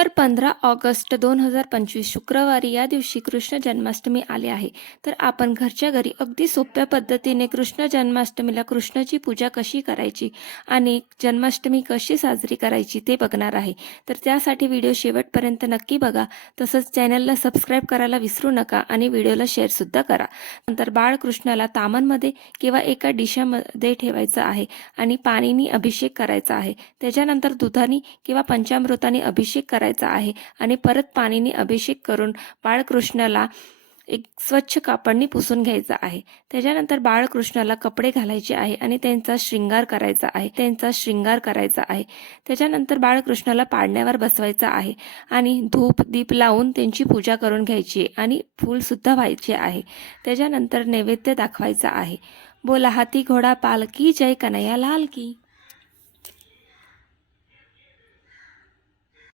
तर पंधरा ऑगस्ट दोन हजार पंचवीस शुक्रवारी या दिवशी कृष्ण जन्माष्टमी आली आहे. तर आपण घरच्या घरी अगदी सोप्या पद्धतीने कृष्ण जन्माष्टमीला कृष्णाची पूजा कशी करायची आणि जन्माष्टमी कशी साजरी करायची ते बघणार आहे. तर त्यासाठी व्हिडिओ शेवटपर्यंत नक्की बघा. तसंच चॅनलला सबस्क्राईब करायला विसरू नका आणि व्हिडिओला शेअरसुद्धा करा. नंतर बाळकृष्णाला तामांमध्ये किंवा एका डिशामध्ये ठेवायचं आहे आणि पाणीनी अभिषेक करायचा आहे. त्याच्यानंतर दुधानी किंवा पंचामृताने अभिषेक करायचा आहे. आणि परत पाणीने अभिषेक करून बाळकृष्णाला एक स्वच्छ कापडनी पुसून घ्यायचा आहे. त्याच्यानंतर बाळकृष्णाला कपडे घालायचे आहे आणि त्यांचा शृंगार करायचा आहे. त्यांचा शृंगार करायचा आहे. त्याच्यानंतर बाळकृष्णाला पाडण्यावर बसवायचा आहे. आणि धूप दीप लावून त्यांची पूजा करून घ्यायची आणि फूलसुद्धा व्हायचे आहे. त्याच्यानंतर नैवेद्य दाखवायचा आहे. बोला हाती घोडा पालकी जय कन्हैया लाल की.